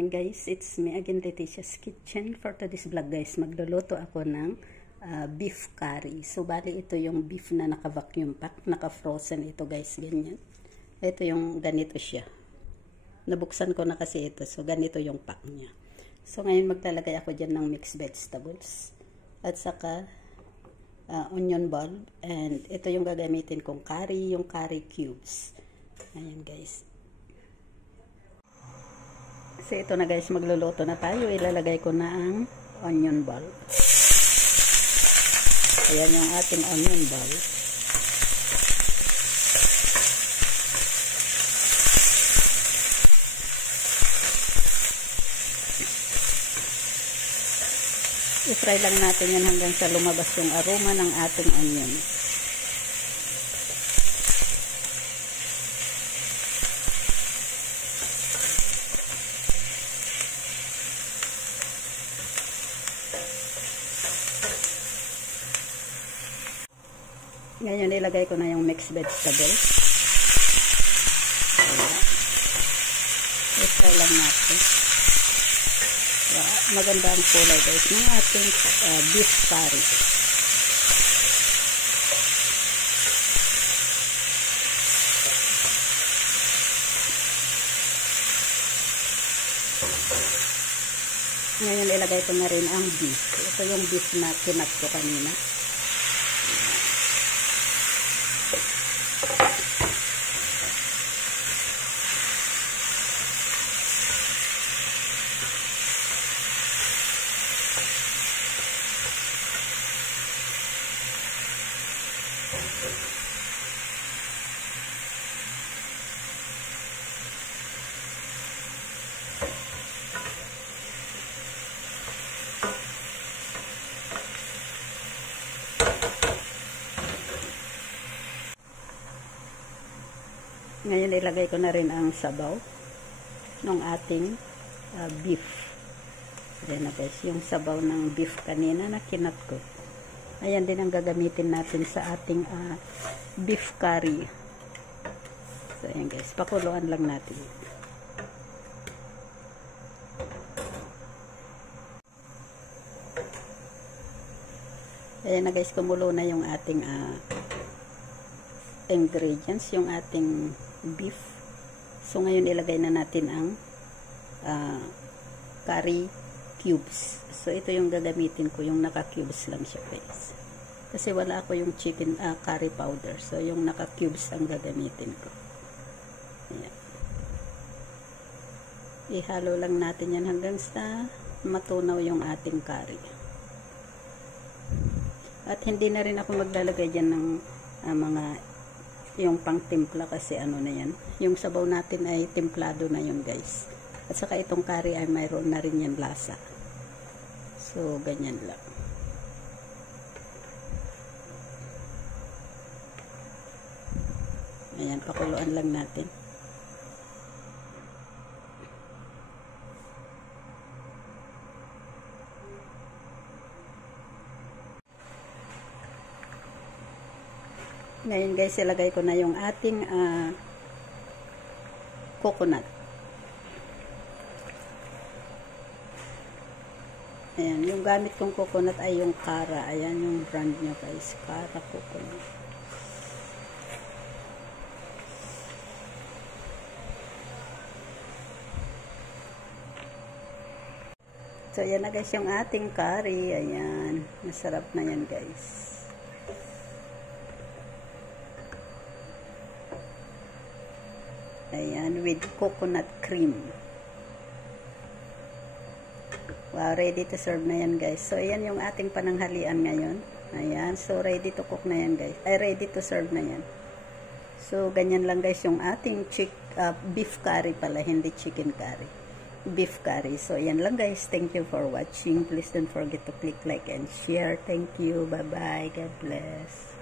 morning guys, it's me again, Leticia's Kitchen. For today's vlog guys, magluluto ako ng beef curry. So bali ito yung beef na naka-vacuum pack, naka-frozen ito guys, ganyan. Ito yung ganito siya. Nabuksan ko na kasi ito, so ganito yung pack niya. So ngayon maglalagay ako dyan ng mixed vegetables. At saka onion ball. And ito yung gagamitin kong curry, yung curry cubes. Ayan guys. So ito na guys, magluluto na tayo. Ilalagay ko na ang onion ball. Ayan yung ating onion ball. I-fry lang natin yan hanggang sa lumabas yung aroma ng ating onion. Ngayon, ilagay ko na yung mixed vegetables. I-fry lang natin. Maganda ang kulay guys ng ating beef curry. Ngayon, ilagay ko na rin ang beef. Ito yung beef na kinat ko kanina. Ngayon ilagay ko na rin ang sabaw ng ating beef. Ayan na guys, yung sabaw ng beef kanina na kinat ko. Ayan din ang gagamitin natin sa ating beef curry. So ayan guys, pakuluan lang natin. Ayan na guys, kumulo na yung ating ingredients, yung ating beef. So ngayon ilagay na natin ang curry cubes. So ito yung gagamitin ko, yung naka-cubes lang siya guys. Kasi wala ako yung chicken curry powder. So yung naka-cubes ang gagamitin ko. Ayan. Ihalo lang natin yan hanggang sa matunaw yung ating curry. At hindi na rin ako maglalagay dyan ng mga yung pang timpla kasi ano na yan. Yung sabaw natin ay templado na yun guys. At saka itong curry ay mayroon na rin yan lasa. So ganyan lang. Ayan, pakuluan lang natin. Ngayon guys, ilagay ko na yung ating coconut. Ayan, yung gamit kong coconut ay yung Cara. Ayan yung brand nyo guys, Cara coconut. So ayan na guys yung ating curry. Ayan, masarap na yan guys. Ayan, with coconut cream. Wow, ready to serve na yan guys. So, ayan yung ating pananghalian ngayon. Ayan, so ready to cook na yan guys. Ay, ready to serve na yan. So, ganyan lang guys yung ating beef curry pala, hindi chicken curry. Beef curry. So, ayan lang guys. Thank you for watching. Please don't forget to click like and share. Thank you. Bye-bye. God bless.